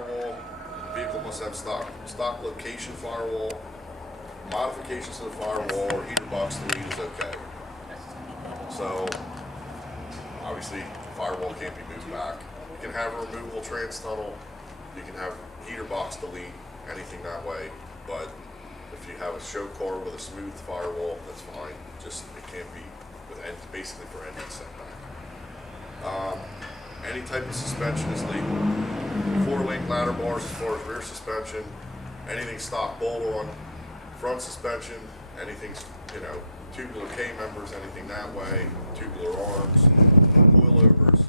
firewall. Vehicle must have stock location firewall. Modifications to the firewall or heater box delete is okay. So obviously firewall can't be moved back. You can have a removable trans tunnel. You can have heater box delete, anything that way. But if you have a show car with a smooth firewall, that's fine. Just it can't be with basically for engine setback. Any type of suspension is legal. 4-link ladder bars as far as rear suspension, anything stock bolt-on, front suspension, anything, tubular K-members, anything that way, tubular arms, coilovers,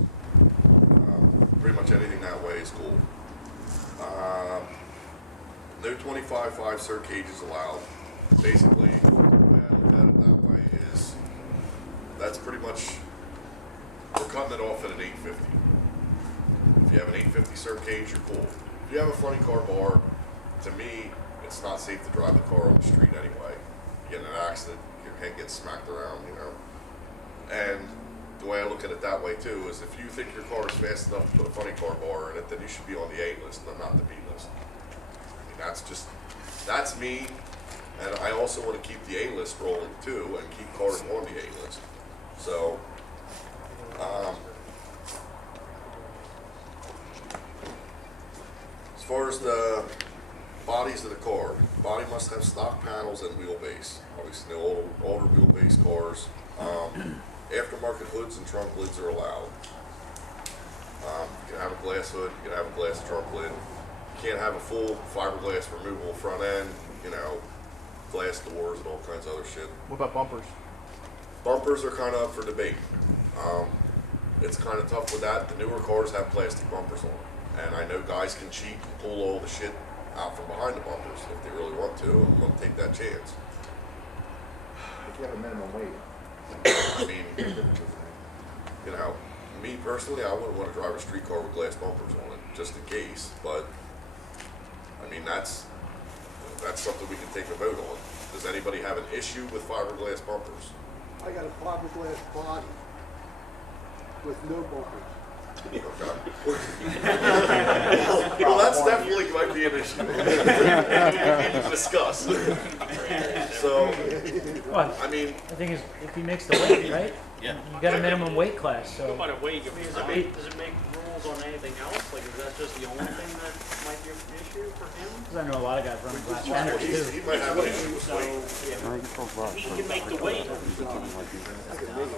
pretty much anything that way is cool. No 25.5 cert cages allowed. Basically, the way I look at it that way is, that's pretty much, we're cutting it off at an 850. If you have an 850 cert cage, you're cool. If you have a funny car bar, to me, it's not safe to drive the car on the street anyway. You get in an accident, your head gets smacked around, And the way I look at it that way too is if you think your car is fast enough to put a funny car bar in it, then you should be on the A list and not the B list. I mean, that's me. And I also want to keep the A list rolling too and keep cars on the A list. So, as far as the bodies of the car, the body must have stock panels and wheelbase. Obviously, the older wheelbase cars. Aftermarket hoods and trunk lids are allowed. You can have a glass hood, you can have a glass trunk lid. You can't have a full fiberglass removable front end, glass doors and all kinds of other shit. What about bumpers? Bumpers are kind of up for debate. It's kind of tough with that. The newer cars have plastic bumpers on them. And I know guys can cheat and pull all the shit out from behind the bumpers if they really want to and want to take that chance. If you have a minimum weight. I mean, me personally, I wouldn't want to drive a street car with glass bumpers on it, just in case. But I mean, that's something we can take a vote on. Does anybody have an issue with fiberglass bumpers? I got a fiberglass body with no bumpers. Okay. Well, that's definitely might be an issue. We need to discuss. So, I mean, the thing is, if he makes the weight, right? Yeah. You got a minimum weight class, so. By the weight, does it make rules on anything else? Like, is that just the only thing that might be an issue for him? Because I know a lot of guys running glass fenders too. he might have an issue with So, weight. he can make the weight.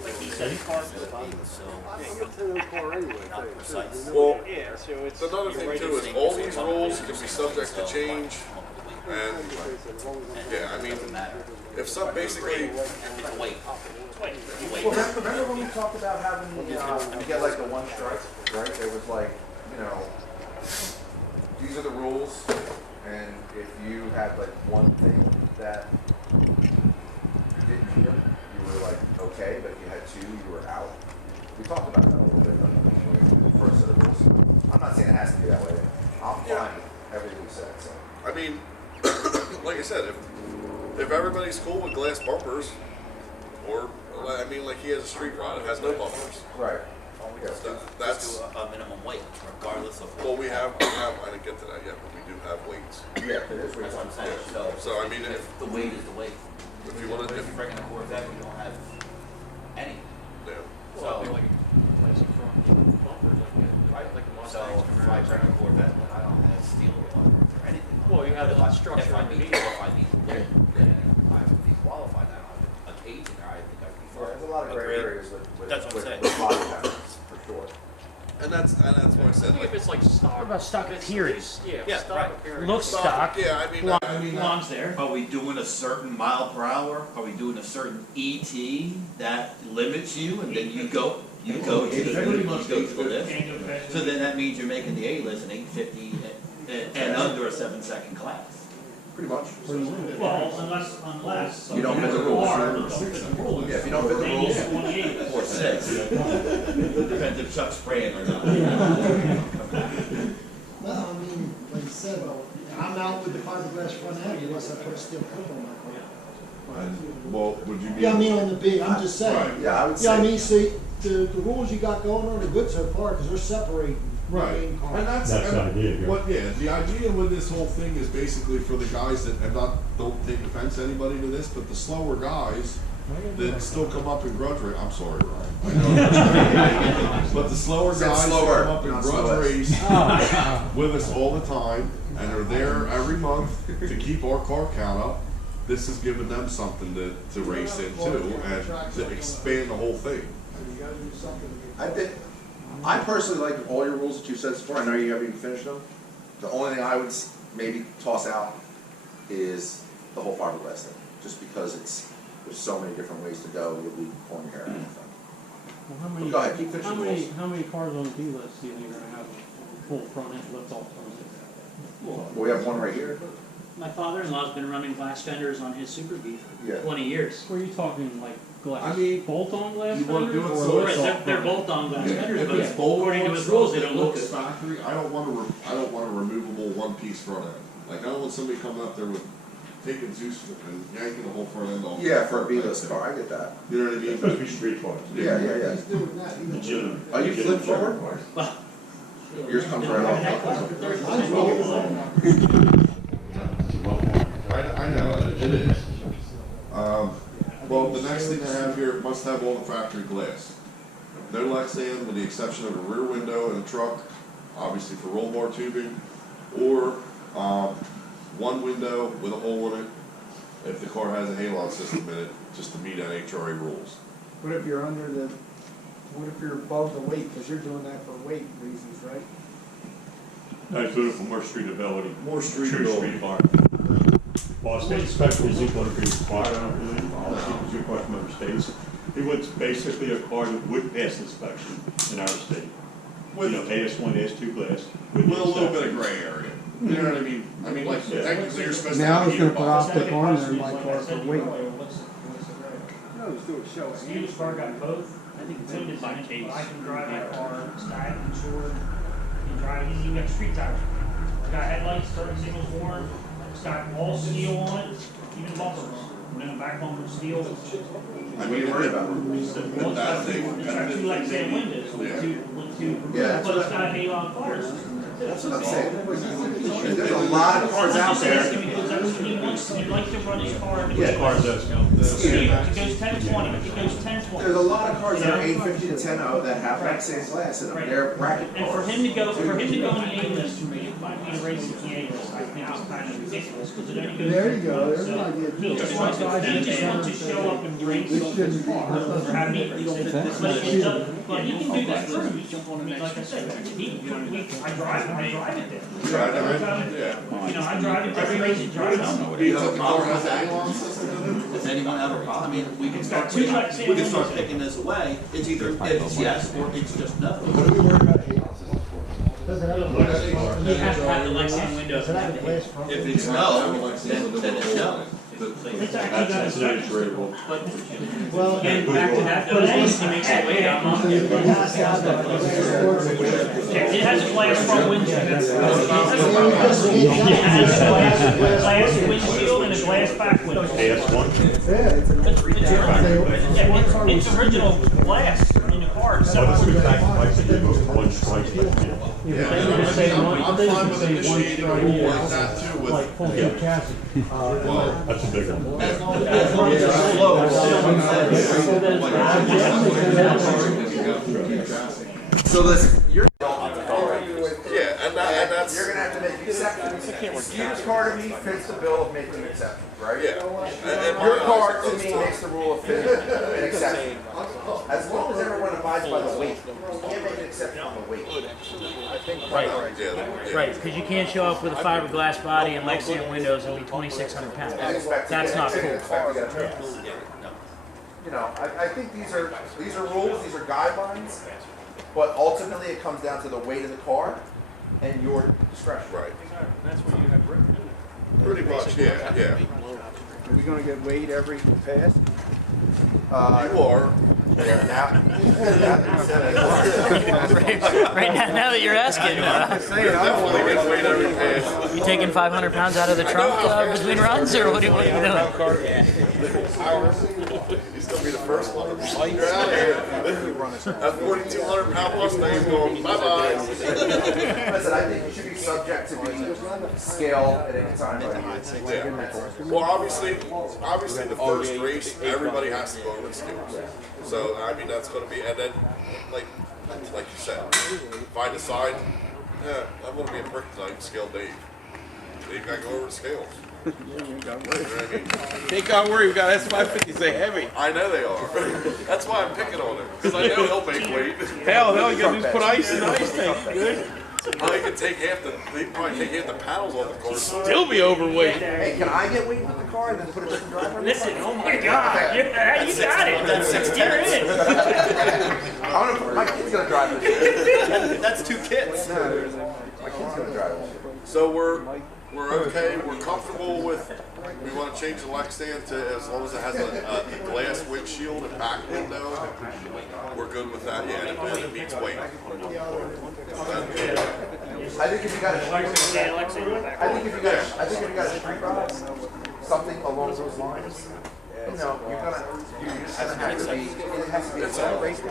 Like he said, his car's I'm a 10 car anyway. Well, yeah, so it's another thing too is all these rules can be subject to change. And yeah, I mean, if some basically, Well, remember when we talked about having the, you get like the one strike, right? There was like, these are the rules, and if you had like one thing that you didn't meet them, you were like, okay, but if you had two, you were out. We talked about that a little bit when we first set of rules. I'm not saying it has to be that way. I'm fine with everything we said, so. I mean, like I said, if everybody's cool with glass bumpers, or I mean, like he has a street rod, it has no bumpers. Right. That's a minimum weight, regardless of. well, we have. I didn't get to that yet, but we do have weights. Yeah, it is. That's what I'm saying. So I mean, if the weight is the weight. if you want to, If you're bringing a Corvette, you don't have any. yeah. well, I think like plastic front bumpers, like the So Mustangs. if I bring a Corvette, then I don't have steel bumpers or anything. Well, you have But the if structure I underneath. if I need to weight, then I would be qualified. I don't have a cage in there. I think I'd be Well, fine. there's a lot of gray Agreed. areas with That's what I'm saying. body patterns, for sure. And that's what I I said. think Like, if it's like stock. What about stock if it's- appearance? Yeah, stock right. appearance. Looks stock. yeah, I mean, Belongs there. Are we doing a certain mile per hour? Are we doing a certain ET that limits you, and then you go to the list? So then that means you're making the A list an 850 and under a 7-second class. Pretty much. Well, unless. You don't fit the rules. Don't fit the rules. Yeah, if you don't fit the They rules. use 28. Or 6. Depends if Chuck's spraying or not. Well, I mean, like you said, I'm out with the fiberglass front end unless I put a steel coat on my car. Well, would you be? Yeah, I mean on the B, I'm just saying. Right. Yeah, I would Yeah, I say, mean, see, the rules you got going on are good so far because they're separating Right, main car. and that's That's the idea, yeah. What, yeah, the idea with this whole thing is basically for the guys that, and not, don't take offense to anybody to this, but the slower guys that still come up in grudge race, I'm sorry, Ryan. I know. But the slower Said guys that slower, come up in not grudge slower. race with us all the time, and are there every month to keep our car count up, this is giving them something to race into and to expand the whole thing. You gotta do something to get. I personally like all your rules that you said so far. I know you haven't even finished them. The only thing I would maybe toss out is the whole fiberglass thing, just because there's so many different ways to go. You'll be pulling your hair out. Well, how many, Go ahead, keep finishing the rules. how many cars on the D list do you think are gonna have a full front end lift off on Well, we have one right here. My father-in-law's been running glass fenders on his Super Bee Yeah. for 20 years. it? Were you talking like glass, I mean, bolt-on glass you wanna fenders? do it or so lift Right, off they're front? both on glass fenders, If but it's bolt according to on his rules, they stuff don't that look looks good. factory, I don't want a removable one-piece front end. Like, I don't want somebody coming up there with taking Zeus and yanking the whole front end off. Yeah, for a B-list car, I get that. You know what I mean? Especially street cars. Yeah, yeah, yeah. He's doing that. He doesn't- Legitimate. Are you flip forward? Well, Yours comes right off. I know, it is. Well, the next thing I have here, must have all the factory glass. No Lexan with the exception of a rear window in a truck, obviously for roll bar tubing, or, one window with a hole in it, if the car has a halon system in it, just to meet NHRA rules. What if you're under the, what if you're above the weight, because you're doing that for weight reasons, right? That's good for more streetability. More True streetability. street car. Well, state inspection is equal to be required, I don't believe, all the required from other states. It was basically a car that would pass inspection in our state. You know, AS1, AS2 class. With a little bit of gray area. You know what I mean? I mean, like, technically you're supposed to Now have I was a gonna heater put box. optic on there in my car for weight. No, let's do a show. Steve's car got both. I think it's in my case. I can drive that car, static, insured, and drive, he's even got street tires. It's got headlights, turn signals warned, it's got all steel on it, even bumpers. And then the back bumper's steel. I mean, worry about that thing. It's got two Lexan windows with two, Yeah, but it's got halon cars. That's what I'm saying. There's a lot of cars out there. He'd like to run his car. Yeah. Cars does count. It goes 10-20, it goes 10-20. There's a lot of cars that are 850 to 10.0 that have that same glass in them. Right. They're bracket And for cars. him to go on the A list, for me to race at the A list, I think is kind of ridiculous, because it only goes. There you go, there's an So, idea. He just wants to show up and race his car, or have me race it, but he can do that too. I mean, like I said, I drive it there. Yeah. You know, I drive it every race, drive it. Do you think the car has a halon system in it? Does anyone have a problem? I mean, we can start, two we Lexan can start windows. picking this away. It's either, it's yes, or it's just no. What are we worried about a halon system for? Does it have a glass front? He has to have the Lexan windows. Does it have a glass front? If it's no, then it's no. It's actually got a spectrum. But, Well, again, back to that, though, as long as he makes it way out, I'm it good. has to have a glass front. It has a glass front windshield. It has Yeah. a glass windshield and a glass back window. It's original glass in the car. What is the exact price of the one stripe? Yeah, I'm fine with initiating a rule like that too with. That's a big one. So listen, you're. Yeah, and that's. You're gonna have to make exceptions. Your car to me fits the bill of making exceptions, right? Yeah. Your car to me makes the rule of fitting an exception. As long as everyone abides by the weight, you can't make an exception on the weight. Right, Yeah. right, because you can't show up with a fiberglass body and Lexan windows and be 2,600 pounds. And expect to That's get- not and cool. expect to get a pass. You know, I think these are rules, these are guidelines, but ultimately it comes down to the weight of the car and your discretion. Right. That's what you have written. Pretty much, yeah. Are we gonna get weighed every pass? You are. Now, Right now that you're asking, Definitely gonna wait every pass. you taking 500 pounds out of the trunk between runs, or what are you doing? He's gonna be the first one. You're out of here. That 4,200-pound Mustang's going bye-bye. Listen, I think you should be subject to being scaled at any time. Yeah. Well, obviously, the first race, everybody has to go over the scales. So, I mean, that's going to be, and then, like you said, if I decide, yeah, I'm going to be a prick tonight and scale Dave. Dave got to go over the scales. You know what I mean? Ain't gotta worry, we got S550s, they heavy. I know they are. That's why I'm picking on him, because I know he'll make weight. Hell, you gotta just put ice in the ice tank, you good? He can take they probably take half the panels off the car. Still be overweight. Hey, can I get weight with the car and then put a different driver? Listen, oh my God, you got it. That's 16 in. I'm gonna put, my kid's gonna drive this. That's 2 kids. No, my kid's gonna drive this. So we're okay. We're comfortable with. We want to change the Lexan to as long as it has a glass windshield and back window. We're good with that. Yeah, and it meets weight. I think if you got a street rod, something along those lines, you know, you're just gonna have to be. It has to be a celebration.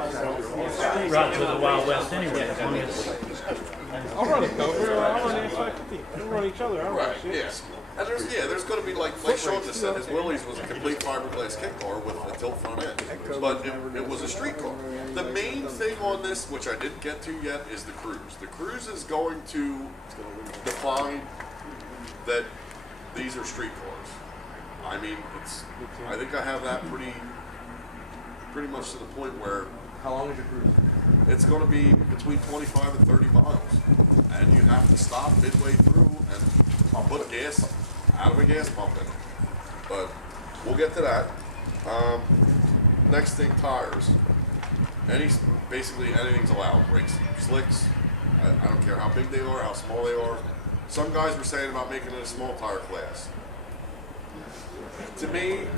Rods with the Wild West anyway. I'll run it, Cover. I'll run the S550. We'll run each other. I'll Right. run shit. Yeah. And there's going to be like Sean just said, his Willys was a complete fiberglass kit car with a tilt front end, but it was a street car. The main thing on this, which I didn't get to yet, is the cruise. The cruise is going to define that these are street cars. I mean, I think I have that pretty much to the point where. How long is your cruise? It's going to be between 25 and 30 miles, and you have to stop midway through and put gas out of a gas pump in it. But we'll get to that. Next thing, tires. Basically anything's allowed. Brakes, slicks. I don't care how big they are, how small they are. Some guys were saying about making it a small tire class. To me,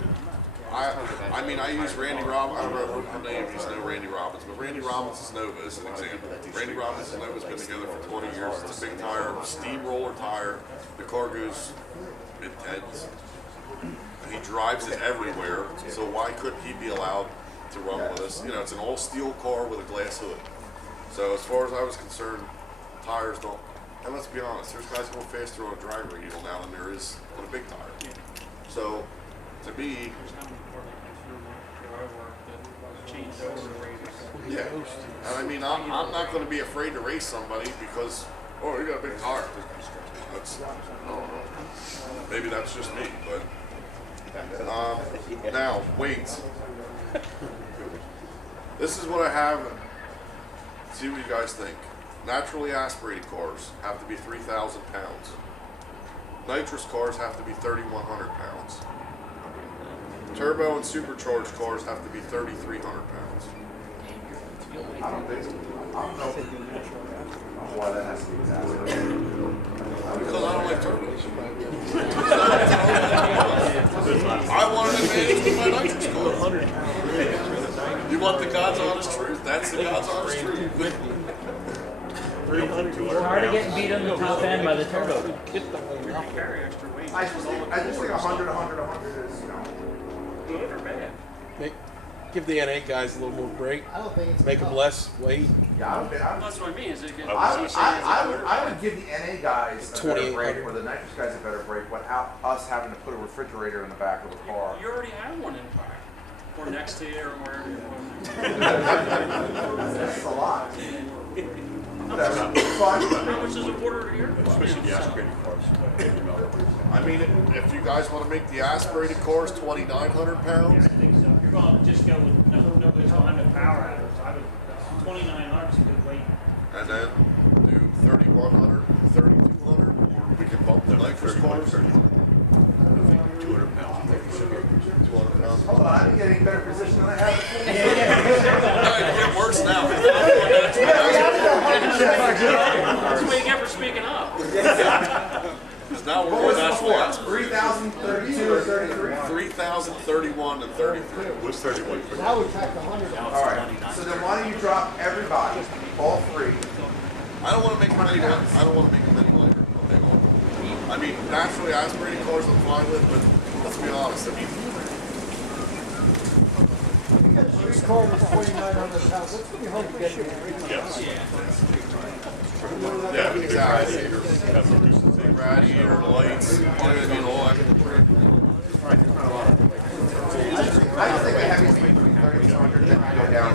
I mean, I use Randy Robbins. I don't know how many of you know Randy Robbins, but Randy Robbins' Nova is an example. Randy Robbins' Nova's been together for 20 years. It's a big tire, steamroller tire. The car goes intense. He drives it everywhere, so why couldn't he be allowed to run with us? You know, it's an all-steel car with a glass hood. So as far as I was concerned, tires don't. And let's be honest, there's guys going faster on a drag radial now than there is on a big tire. So to me, yeah, and I mean, I'm not going to be afraid to race somebody because, oh, you got a big tire. That's, I don't know. Maybe that's just me, but now weights. This is what I have. See what you guys think. Naturally aspirated cars have to be 3,000 pounds. Nitrous cars have to be 3,100 pounds. Turbo and supercharged cars have to be 3,300 pounds. I don't know why that has to be exactly. Because I don't like turbos. I want an advantage with my nitrous car. You want the God's honest truth? That's the God's honest truth. Tired of getting beat on the top end by the turbo. I just think 100 is, you know. Good or bad? Give the NA guys a little more break. I don't think it's Make them enough. less weight. Yeah, That's what I mean, is it good? I would give the NA guys a better 2800. break, or the nitrous guys a better break, without us having to put a refrigerator in the back of the car. You already have one in back, or next to you, or wherever you want. That's a lot. Whatever. It's fine. How much is a quarter a year? Especially the aspirated cars. I mean, if you guys want to make the aspirated cars 2,900 pounds, I think so. You're going to just go with no 200 power hours. I would 2,900 is a good weight. and then do 3,100, 3,200, or we can bump the nitrous cars. 200 pounds. 200 pounds. Hold on, I'm getting in better position than I have before. No, it's getting worse now. That's what you get for speaking up. Because now we're What going was it naturally before? aspirated. 3,032 or 33? 3,031 and 33. What's 31? That would tack the 100 out. All right. So then why don't you drop everybody, all three? I don't want to make them any. I don't want to make them any lighter. Okay, well, I mean, naturally aspirated cars I'm fine with, but let's be honest. I mean, car was 2,900 pounds, that's pretty hard to get here. Yeah, exactly. Big radiator, lights, you know what I mean, all that. I just think the heaviest weight between 30 and 200 then you go down.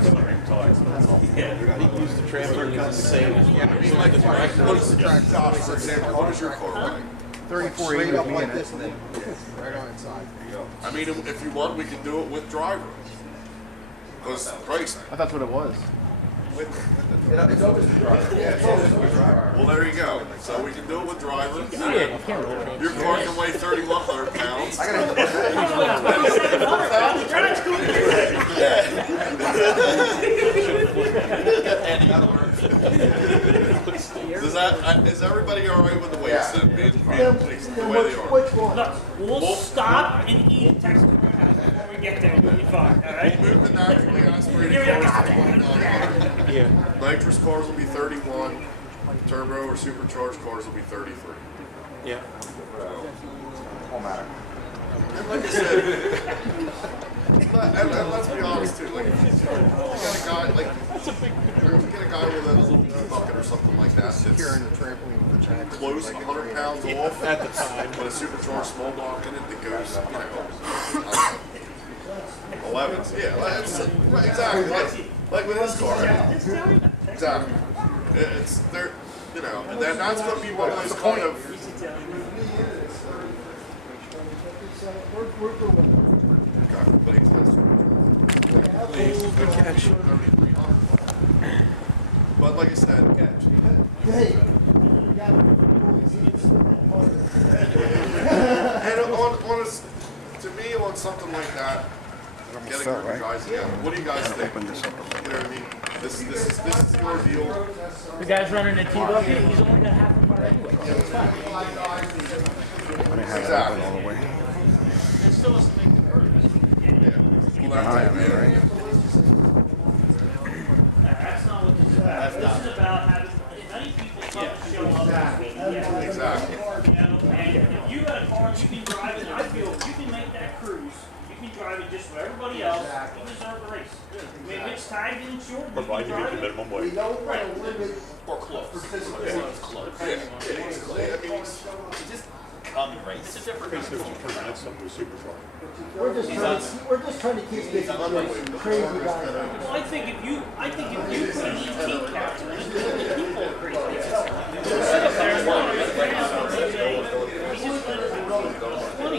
Use the transfer comes the same. I mean, like, what is the track top, for example, what is your car running? 3480 with me in it. Right on its side. I mean, if you want, we can do it with driver. Because price. I thought that's what it was. It's always the driver. Yeah, it's always the driver. Well, there you go. So we can do it with driver. Your car can weigh 3,100 pounds. I gotta Is everybody all right with the weights then? Being the way they are. Which one? Look, we'll stop and eat a Texas Roadhouse before we get there. You'll be fine, all right? Move the naturally aspirated cars to 29. Yeah. Nitrous cars will be 31. Turbo or supercharged cars will be 33. Yeah. Won't matter. And like I said, and let's be honest too, like if you get a guy like if you get a guy with a little bucket or something like that that's close 100 pounds off At the time. with a supercharged small block in it that goes, 11s, yeah, that's, right, exactly, like with his car, exactly. It's there, and then that's going to be one of those kind of. But he's got Good catch. But like I said, Hey. and on to me, on something like that, getting a group of guys together. What do you guys think? You know what I mean? This is your deal. The guy's running a T-bucket, he's only got half a car anyway, so it's fine. Exactly. It still doesn't make the curve. Well, that's it, man. That's not what this is about. This is about having as many people come to show up as we can get. Exactly. And if you got a car and you can drive it, I feel if you can make that cruise, you can drive it just for everybody else, you deserve the race. I mean, if it's tagged and insured, you Provide can you drive the it. minimum We wage. don't want to limit Or close. Just come and race. It's a different. That's something with supercharged. We're just trying to keep these crazy guys. Well, I think if you put an ET captain, the people are crazy. Sit up there and look, he's just going to do 20.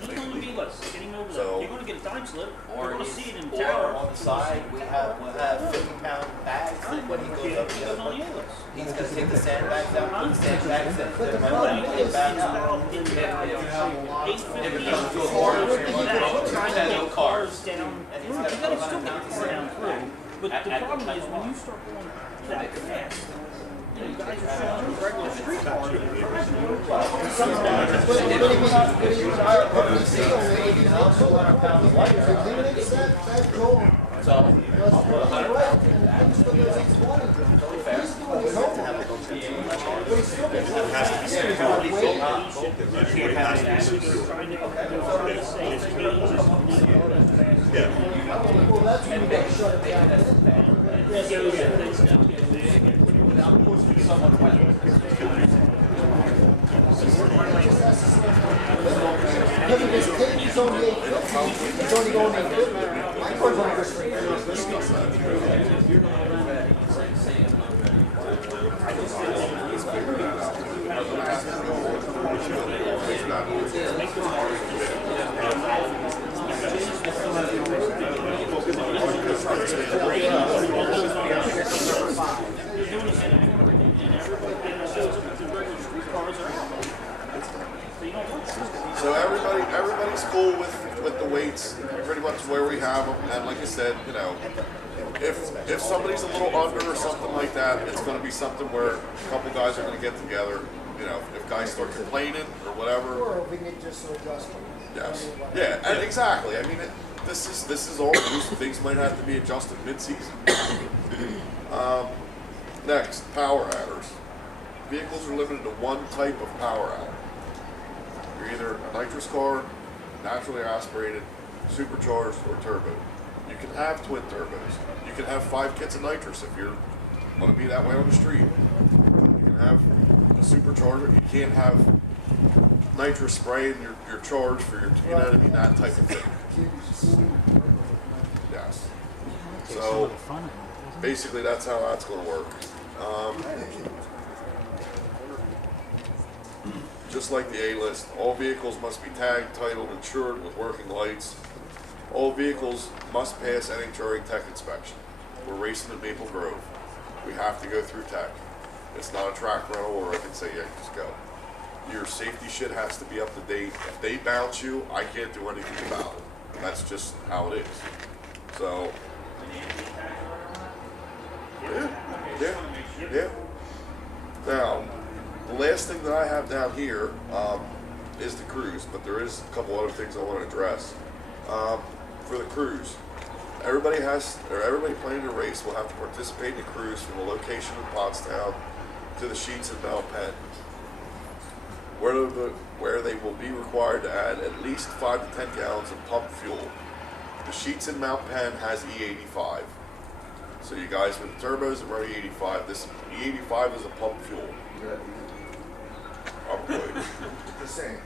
He's going to be less, getting over that. You're going to get a time slip. You're going to see it in the Or tower. on the side, we'll have 50-pound bags that when he goes up, He goes on the A-list. he's gonna take the sandbags out, put the sandbags in. But the point is, it's about in the 850 trying to get cars down. You gotta still get the car down through. But the problem is when you start going that fast, you guys are showing regular street cars. Well, that's when we got to shut it Because this tape is only 850, it's only going 850. My car's only just So everybody's cool with the weights, pretty much where we have them. And like I said, if somebody's a little under or something like that, it's going to be something where a couple guys are going to get together. If guys start complaining or whatever. Or we can just adjust them. Yes. Yeah. And exactly. I mean, this is all loose. Things might have to be adjusted mid-season. Next, power adders. Vehicles are limited to one type of power adder. You're either a nitrous car, naturally aspirated, supercharged, or turbo. You can have twin turbos. You can have 5 kits of nitrous if you're want to be that way on the street. You can have a supercharger. You can't have nitrous spray in your charge for your, you know what I mean, that type of thing. Yes. So basically, that's how that's going to work. Just like the A-list, all vehicles must be tagged, titled, insured with working lights. All vehicles must pass NHRA tech inspection. We're racing in Maple Grove. We have to go through tech. It's not a track rental where I can say, yeah, just go. Your safety shit has to be up to date. If they bounce you, I can't do anything about it. That's just how it is. So, yeah. Now, the last thing that I have down here is the cruise, but there is a couple other things I want to address. For the cruise, everybody planning to race will have to participate in the cruise from the location in Pottstown to the Sheets and Mount Penn, where they will be required to add at least 5 to 10 gallons of pump fuel. The Sheets and Mount Penn has E85. So you guys with the turbos are running E85. This E85 is a pump fuel. I'm good. Just saying,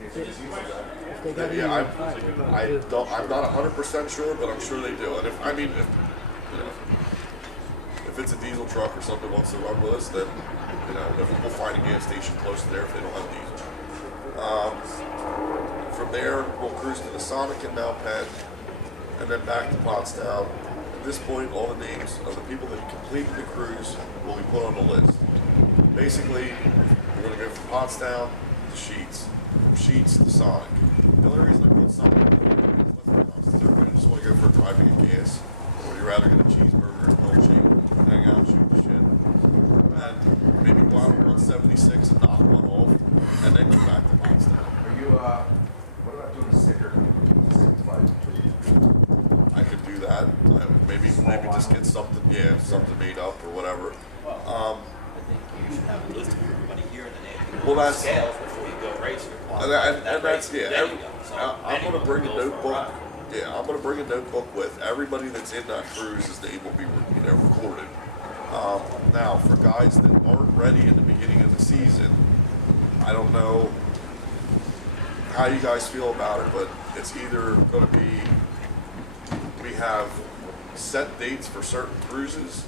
Yeah, I'm not 100% sure, but I'm sure they do. And if it's a diesel truck or something wants to run with us, then we'll find a gas station close to there if they don't have diesel. From there, we'll cruise to the Sonic in Mount Penn, and then back to Pottstown. At this point, all the names of the people that completed the cruise will be put on the list. Basically, we're going to go from Pottstown to Sheets, from Sheets to Sonic. The only reason I put Sonic is everybody just want to go for a driving and gas. Or would you rather get a cheeseburger and milkshake, hang out, shoot the shit, and maybe go out on 176 and knock one off, and then go back to Pottstown. Are you, what about doing a sticker? I could do that. Maybe just get something made up or whatever. I think you should have a list of everybody here and then Well, that's scales before you go racing. and that's There you go. So I'm going to bring a anyone will go for notebook. ride. Yeah, I'm going to bring a notebook with everybody that's in that cruise's name will be recorded. Now, for guys that aren't ready in the beginning of the season, I don't know how you guys feel about it, but it's either going to be we have set dates for certain cruises,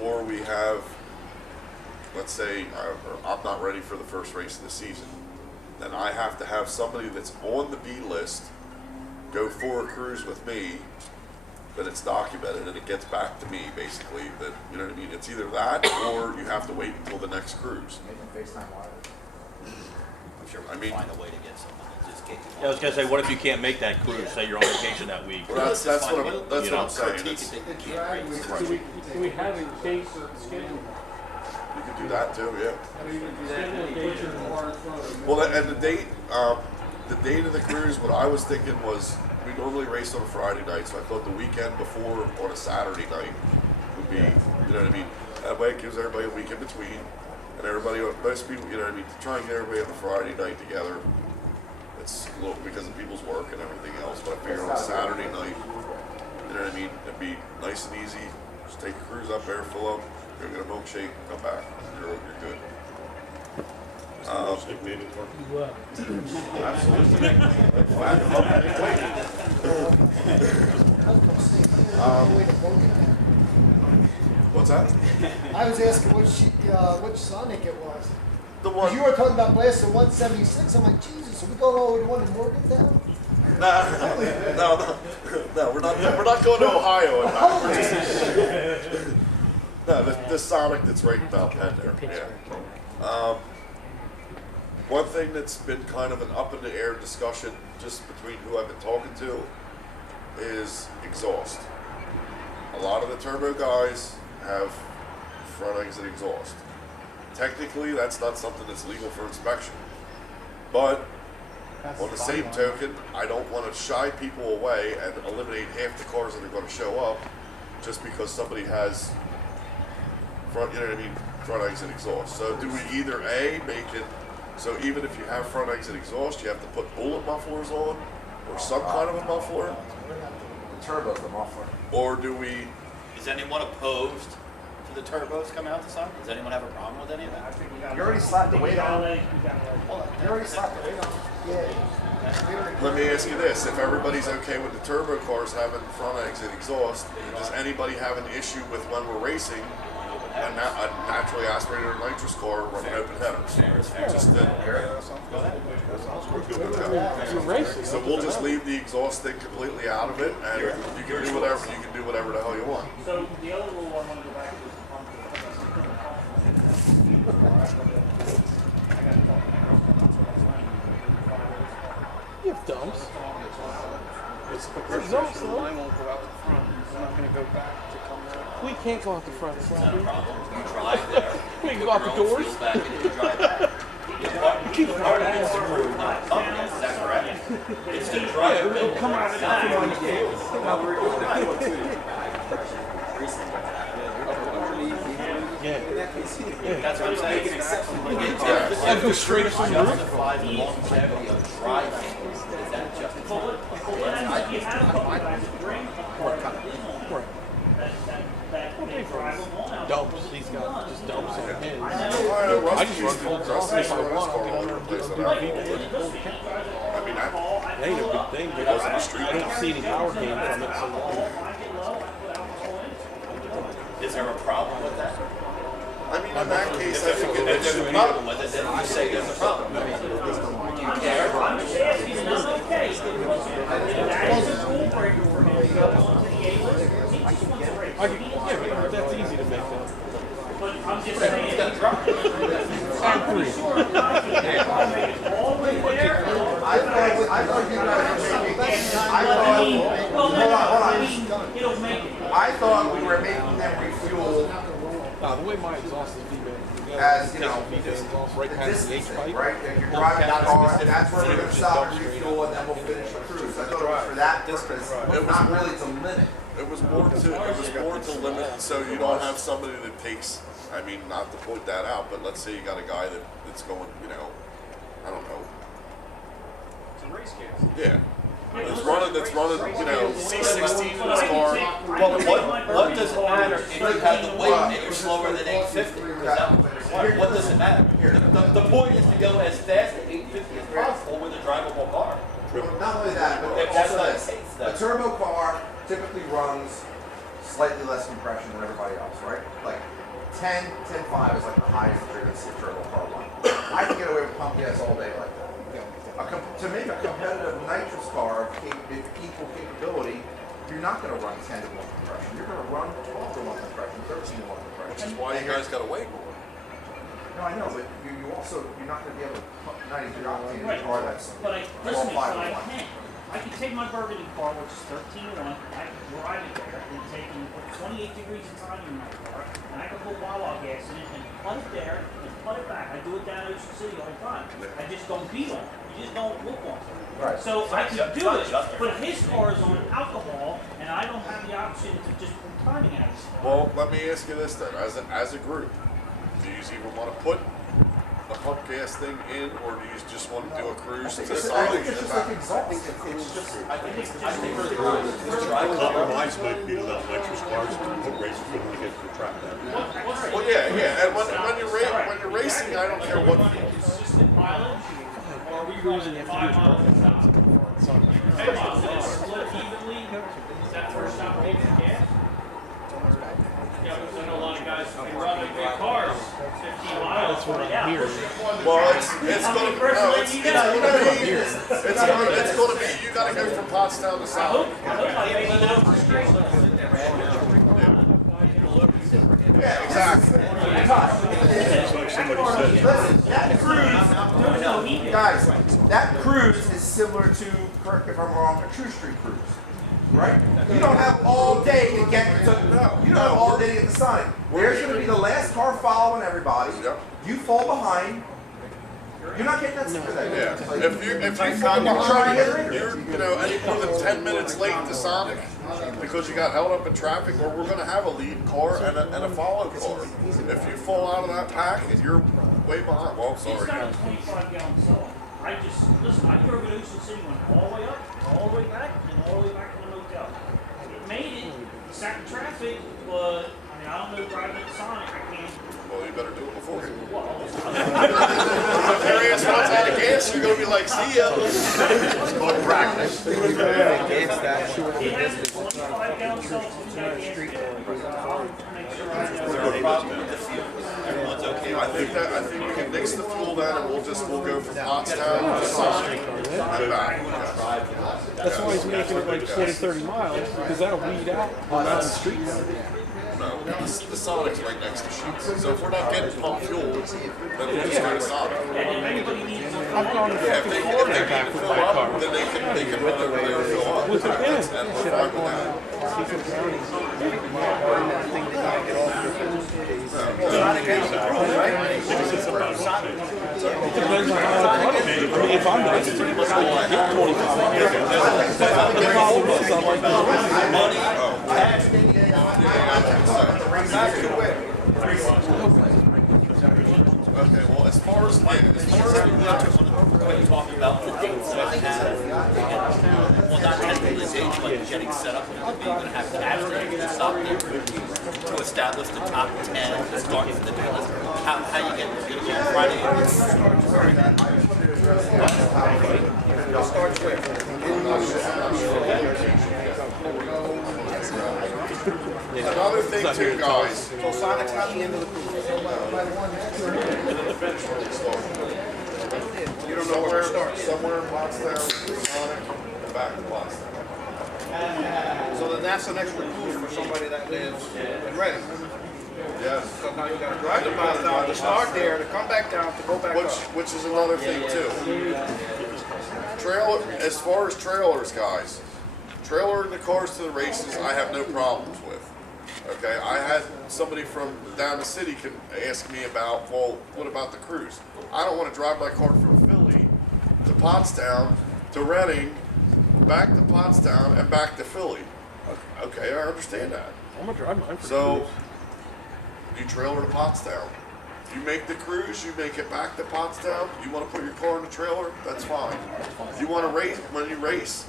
or we have, let's say, I'm not ready for the first race of the season. Then I have to have somebody that's on the B list go for a cruise with me, that it's documented and it gets back to me, basically. That, you know what I mean? It's either that or you have to wait until the next cruise. Making FaceTime live. I'm sure I we'll mean- find a way to get someone to just get you. I was gonna say, what if you can't make that cruise? Say you're on vacation that week. Well, that's what I'm saying. Critique It's, it, they can't race. Do we have a date scheduled? you could do that too, yeah. Schedule a date for Well, and the date of the cruise, what I was thinking was, we normally race on a Friday night, so I thought the weekend before on a Saturday night would be, you know what I mean? That way it gives everybody a week in between, and most people, you know what I mean, to try and get everybody on a Friday night together. It's a little because of people's work and everything else, but I figured on a Saturday night, you know what I mean, it'd be nice and easy. Just take a cruise up there, fill up, go get a milkshake, come back. You're good. Absolutely. What's that? I was asking which Sonic it was. The 'Cause one. you were talking about blasting 176. I'm like, Jesus, are we going all the way to one in Morgantown? No, we're not going to Ohio and back. We're just, no, the Sonic that's right in Mount Penn there. Yeah. One thing that's been kind of an up in the air discussion just between who I've been talking to is exhaust. A lot of the turbo guys have front exit exhaust. Technically, that's not something that's legal for inspection. But on the same token, I don't want to shy people away and eliminate half the cars that are going to show up just because somebody has front exit exhaust. So do we either make it so even if you have front exit exhaust, you have to put bullet mufflers on or some kind of a muffler turbos, the muffler. Or do we, Is anyone opposed to the turbos coming out the side? Does anyone have a problem with any of that? You already slapped the weight on it. Hold on. You already slapped the weight on it. let me ask you this, if everybody's okay with the turbo cars having front exit exhaust, does anybody have an issue with when we're racing, a naturally aspirated or nitrous car running open headers? Just Go ahead. You're racing. so we'll just leave the exhaust thing completely out of it, and you can do whatever the hell you want. So the other rule I want to go back to You have dumps. There's dumps, though. I won't go out the front. I'm not going to go back to come out. We can't go out the front. It's not a problem. You drive there. We can go out the doors. Fuel back and you drive back. Keep part of it's not pumping it, is that correct? It's the driver build. Come out of that. Yeah. That's what I'm saying. I'd go straight up on the roof. Justify the longevity of driving. Is that justified? Dumps. He's got just dumps on his. I I just run full exhaust if I want. I'll do it. I mean, It ain't a big thing, but I don't see any power gain from it. So Is there a problem with that? I mean, in that case, I think If there's a problem with it, then you say there's a problem. Do you care? I'm just asking, and I'm okay. That is a rule breaker for him to go onto the A list. He just wants to race. I can, yeah, but that's easy to make that. But I'm just saying, I'm pretty sure if not, he can make it all the way there. I thought you guys were making. Well, Hold on. it'll make it. I thought we were making them refuel Nah, the way my exhaust is V-band, as, you know, V-band exhaust right the past the distance H thing, pipe. right? If you're driving that car, that's where we're gonna stop and refuel, and then we'll finish the cruise. I thought it was for that purpose, not really to limit. it was more to limit, so you don't have somebody that takes, I mean, not to point that out, but let's say you got a guy that's going, I don't know. It's a race gas. Yeah. That's running, C16 in his car. Well, what does it matter if you have the weight and you're slower than 850? What does it matter? The point is to go as fast at 850 as possible with a drivable car. Not only that, but If that's also not the this. case, A then. turbo car typically runs slightly less compression than everybody else, right? Like 10.5 is like the highest you're gonna see a turbo car run. I can get away with pump gas all day like that. To make a competitive nitrous car of equal capability, you're not going to run 10 to 1 compression. You're going to run 12 to 1 compression, 13 to 1 compression. Which is why you guys got to wait more. No, I know, but you're not going to be able to pump 93 octane in a car that's But listen, 12.5 but to I 1. can. I can take my Burgundy car, which is 13 to 1, I can drive it there, and take and put 28 degrees of time in my car, and I can put Wawa gas in it, and put it there, and put it back. I do it down in Ocean City all the time. I just don't beat on it. You just don't look on it. Right. So I can do it, but his car is on alcohol, and I don't have the option to just put timing out of it. Well, let me ask you this then, as a group, do you even want to put a pump gas thing in, or do you just want to do a cruise to the I side think it's and just back? like exhaust. I think for the Compromise might be to let nitrous cars put race fuel to get to the track. Well, yeah, and when you're racing, I don't care what fuel. Consistent mileage, or are we Cruising, running you have to 5 do miles an hour? 10 miles, is it split evenly? Is that first time paid for gas? Yeah, because I know a lot of guys, they run their big cars, 15 miles. That's what yeah. I'm hearing. Well, it's going to be, you got to go from Pottstown to I South. hope I made it over the street. Yeah, exactly. Listen, that cruise, guys, that cruise is similar to, correct me if I'm wrong, a true street cruise, right? You don't have all day to get to, you don't have all day to get the sign. There's going to be the last car following everybody. Yep. You fall behind. You're not getting that sticker that day. Yeah. Like, If you fall behind, you're any more than 10 minutes late to Sonic because you got held up in traffic, or we're going to have a lead car and a follow car. If you fall out of that pack and you're way behind, well, He's sorry. got a 25-gallon cylinder. I just, listen, I drove to Ocean City, went all the way up, all the way back, and all the way back to the motel. sat in traffic, but, I mean, I don't know driving at Sonic, I can't. Well, you better do it beforehand. Well, If your ass runs out of gas, you're gonna be like, see ya. It's called practice. Against that. it has the 25 gallon cells in that gas tank. I'll make sure I know. No problem with the fuel. Everyone's okay I with think we can nix the fuel then, and we'll go from Pottstown to Sonic and back. That's why he's making it like 20, 30 miles, because that'll weed out the mountain streets. No, the Sonic's right next to Sheets. So if we're not getting pump fuel, then we'll just go to Sonic. And anybody needs to I've gone to Yeah, if they need to fill up, then they can run over there and fill up. With the That's- and we're fine with that. It depends on how I run it. I mean, if I'm nice to him, I can hit 25 miles. The problem is, I'm like, Okay, well, as far as when you talk about the dates that I have, well, not technically the dates, but getting set up, you're gonna have to actually stop there to establish the top 10 to start for the day list. How you get there? You're gonna go Friday. Another thing too, guys. So Sonic's not the end of the cruise. You don't know where it starts. Somewhere in Pottstown, Sonic, and back to Pottstown. So then that's an extra cruise for somebody that lives in Reading. Yes. So now you gotta drive to Pottstown to start there, to come back down, to go back up. Which is another thing too. Trailer, as far as trailers, guys, trailering the cars to the races, I have no problems with. Okay, I had somebody from down the city can ask me about, well, what about the cruise? I don't want to drive my car from Philly to Pottstown to Reading, back to Pottstown, and back to Philly. Okay, I understand that. I'm gonna drive mine for the So, cruise. you trailer to Pottstown. You make the cruise, you make it back to Pottstown. You want to put your car in the trailer, that's fine. You want to race, when you race,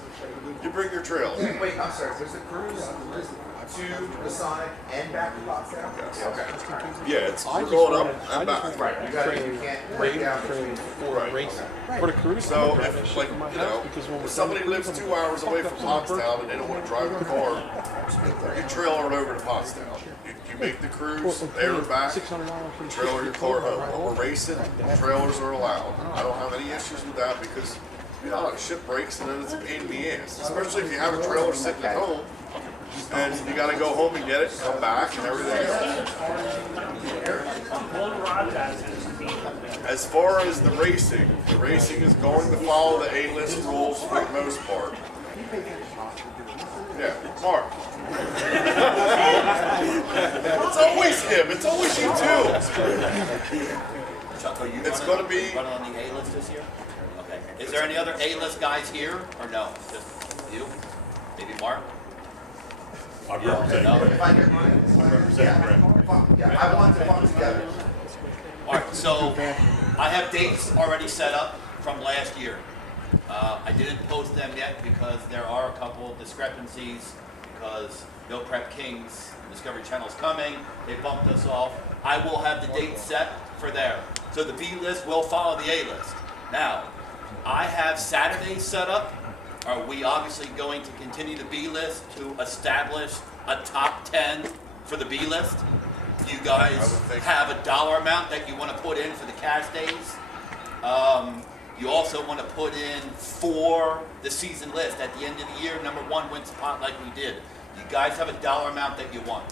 you bring your trailer. Wait, I'm sorry, was the cruise to the Sonic and back to Pottstown? Yes. Okay. Yeah, it's, I we're just going wanted- up I and just back. wanted Right, to you can't train break down train for Right. racing. For the cruise, So I'm gonna drive that if, shit like, from my you house know, because when we're if somebody done the lives cruise, 2 hours away fucked from up some Pottstown and they don't want to drive their car, you trailer it over to Pottstown. You make the cruise, there and back, $600 for the trailer your car home. When we're racing, trailers are allowed. I don't have any issues with that because, you know, like shit breaks and then it's a pain in the ass. Especially if you have a trailer sitting at home and you gotta go home and get it, come back and everything else. As far as the racing is going to follow the A-list rules for the most part. Yeah, Mark. It's always him. It's always you too. Chuck, are you It's running- gonna be- running on the A-list this year? Okay. Is there any other A-list guys here, or no? Just you? Maybe Mark? I represent No? If I get mine, I represent Brent. yeah, I want to come together. All right, so I have dates already set up from last year. I didn't post them yet because there are a couple of discrepancies because No Prep Kings, Discovery Channel is coming. They bumped us off. I will have the date set for there. So the B list will follow the A list. Now, I have Saturdays set up. Are we obviously going to continue the B list to establish a top 10 for the B list? You guys have a dollar amount that you want to put in for the cash days. You also want to put in for the season list at the end of the year. Number 1 wins the pot like we did. You guys have a dollar amount that you want.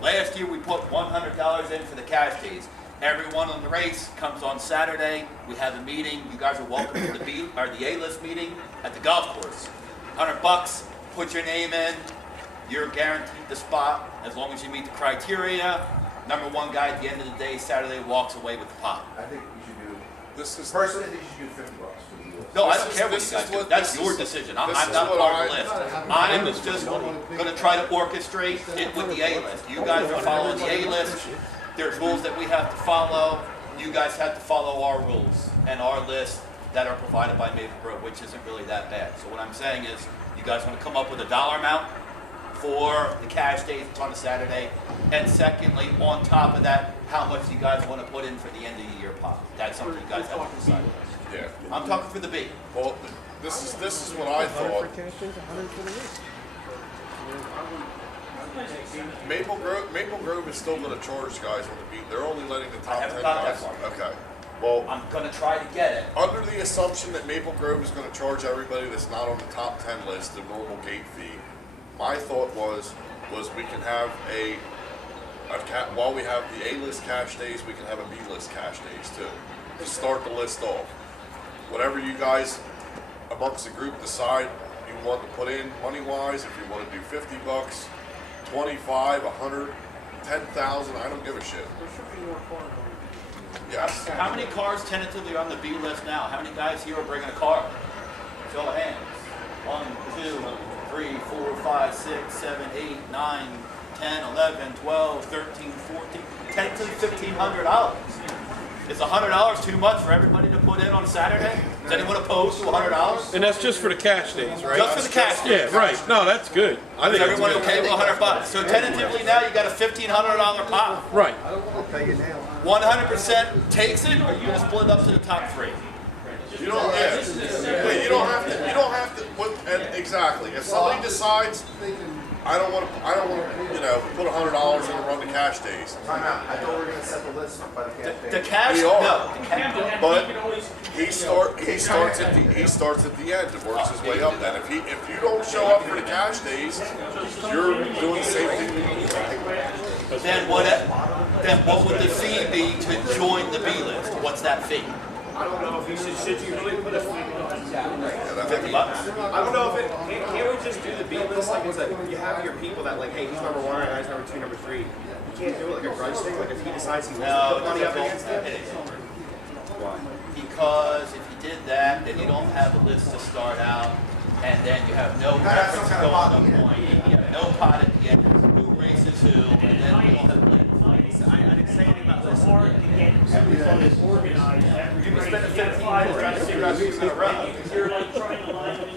Last year we put $100 in for the cash days. Everyone on the race comes on Saturday. We have a meeting. You guys are welcome to the A-list meeting at the golf course. $100. Put your name in. You're guaranteed the spot as long as you meet the criteria. Number 1 guy at the end of the day, Saturday, walks away with the pot. I think you should do, This is personally, I think you should do $50 for the deal. No, I This don't is- care what this you guys is do. what- That's this your is- decision. this I'm is not what part of I- the list. I am just going to try to orchestrate it with the A-list. You guys are following the A-list. There's rules that we have to follow. You guys have to follow our rules and our list that are provided by Maple Grove, which isn't really that bad. So what I'm saying is, you guys want to come up with a dollar amount for the cash days on a Saturday? And secondly, on top of that, how much do you guys want to put in for the end of the year pot? That's something you guys have to decide. Yeah. I'm talking for the B. Well, this is what I thought. Maple Grove is still going to charge guys on the beat. They're only letting the top 10 haven't got that guys. far. Okay. Well, I'm gonna try to get it. under the assumption that Maple Grove is going to charge everybody that's not on the top 10 list the normal gate fee, my thought was we can have while we have the A-list cash days, we can have a B-list cash days too. To start the list off. Whatever you guys amongst the group decide you want to put in money-wise, if you want to do $50, 25, 100, 10,000, I don't give a shit. Yes. How many cars tentatively are on the B list now? How many guys here are bringing a car? Show of hands. 1, 2, 3, 4, 5, 6, 7, 8, 9, 10, 11, 12, 13, 14, tentatively $1,500. Is $100 too much for everybody to put in on Saturday? Is anyone opposed to $100? And that's just for the cash days, right? Just for the cash days. Yeah, right. No, that's good. I Is think that's everyone good. okay with $100? So tentatively now you got a $1,500 pot. Right. 100% takes it, or you gonna split it up to the top 3? You don't, yeah. Wait, you don't have to, exactly. If somebody decides, I don't want to, put $100 in to run the cash days. Time out. I thought we were gonna set the list by the cash The day. cash, We are. no. But he starts at the end and works his way up. Then if you don't show up for the cash days, you're doing the same thing. Then what would the fee be to join the B list? What's that fee? I don't know if you should you really put a fee on it? $50? I don't know if can't we just do the B list like it's like you have your people that like, hey, he's number 1, guy's number 2, number 3. You can't do it like a grudge thing. Like if he decides he wants to put money up against it. Why? Because if you did that, then you don't have a list to start out, and then you have no reference going on the point. You have no pot at the end. Who races who, and then you don't have a list. I didn't say anything about this. Hard to get everybody organized. You can spend 15 minutes trying to figure out who's gonna run. You're like trying to line them in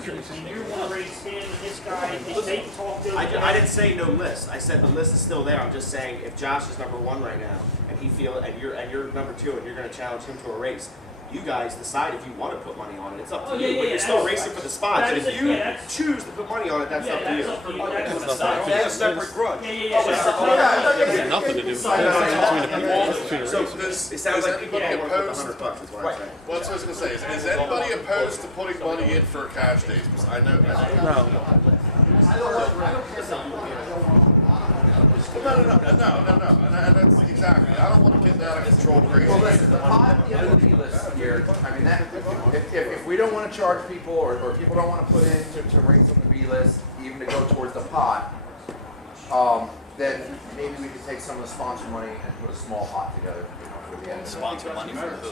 teams, and you want to race him and this guy, they talk to. I didn't say no list. I said the list is still there. I'm just saying if Josh is number 1 right now and you're number 2 and you're going to challenge him to a race, you guys decide if you want to put money on it. It's up to you. But you're still racing for the spot. So if you choose to put money on it, that's up to you. That's a separate grudge. Nothing to do with it. So it sounds like people don't want to put the $100. Is what I'm saying. Well, that's what I was gonna say. Is anybody opposed to putting money in for cash days? Because I know. No, and that's exactly. I don't want to get out of control crazy. Well, listen, the pot at the end of the B list here, I mean, if we don't want to charge people or people don't want to put in to raise on the B list, even to go towards the pot, then maybe we could take some of the sponsor money and put a small pot together for the end. Sponsor money for who?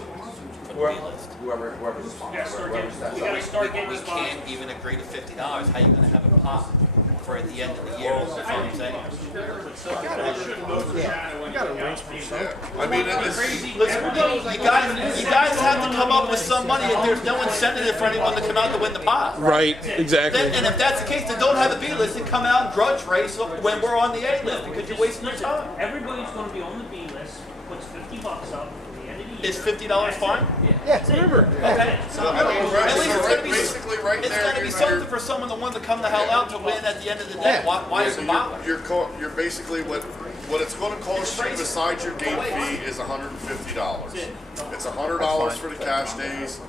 For the B list. Whoever's the sponsor. We gotta start getting We sponsors. can't even agree to $50. How you gonna have a pot for at the end of the year? That's what I'm saying. I mean, Listen, you guys have to come up with some money, and there's no incentive for anyone to come out to win the pot. Right, exactly. And if that's the case, then don't have a B list and come out and grudge race when we're on the A list because you're wasting your time. Everybody's gonna be on the B list, puts $50 up for the end of the year. Is $50 fine? Yeah, remember. Okay. So at least it's gonna be, basically right it's there. gonna be something for someone to want to come the hell out to win at the end of the day. Why is it bother? You're basically what it's going to cost you besides your gate fee is $150. It's $100 for the cash days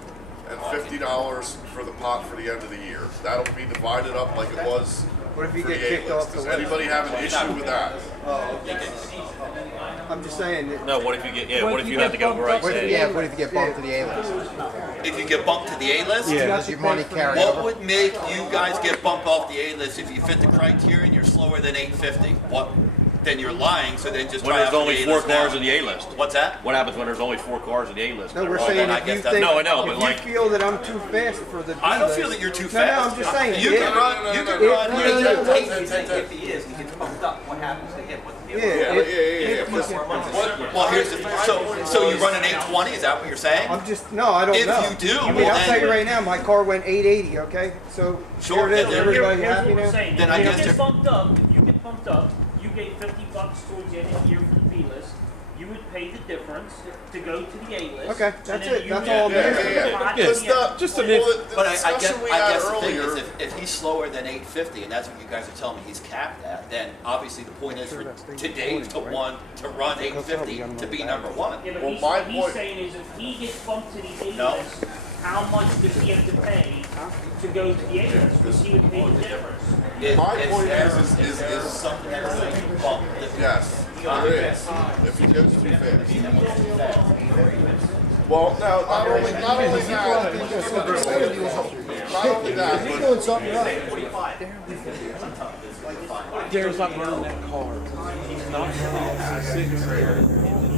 and $50 for the pot for the end of the year. That'll be divided up like it was. What if you for get the kicked A-list. off the Does list? anybody have an issue with that? I'm just saying. No, what if you get, what if you have to go right What if, say? yeah, what if you get bumped to the A list? If you get bumped to the A list? Does your money carry What over? would make you guys get bumped off the A list if you fit the criteria and you're slower than 850? What? Then you're lying. So then just When try there's out only the 4 A-list cars now. in the A list. What's that? What happens when there's only 4 cars in the A list? No, we're Well, saying then I if guess you that's- think, No, I know, but if like- you feel that I'm too fast for the B I don't list- feel that you're too No, fast. I'm just saying. You can run. You can run. no, You no, can no, take no, it. If he is, he gets bumped up. What happens to him? What's the Yeah, Yeah, if Well, here's the, so you run an 820, is that what you're saying? I'm just, no, I don't If know. you do, I mean, well, I'll tell then- you right now, my car went 880, okay? So, Sure, here it is, then- everybody Here's happy what we're now? saying. Then If I you guess get there- bumped up, if you get bumped up, you gave $50 towards the end of the year for the B list, you would pay the difference to go to the A list. Okay, and that's then it. you That's would- all I'm Yeah, asking. yeah, Pot yeah. to Just the end. Just an well, if. the But I discussion guess, we I had guess the thing earlier. is, if he's slower than 850, and that's what you guys are telling me he's capped at, then obviously the point is for today to run 850 to be number one. Yeah, but Well, he's, my what he's point- saying is if he gets bumped to the A No. list, how much does he have to pay to go to the A list? Because he would pay the difference. My point is something that's like you bump the- yes, there is. If he goes too fast. Well, no, not only that, not only that, He's but doing something right. Daryl's not running that car. He's not running a 6.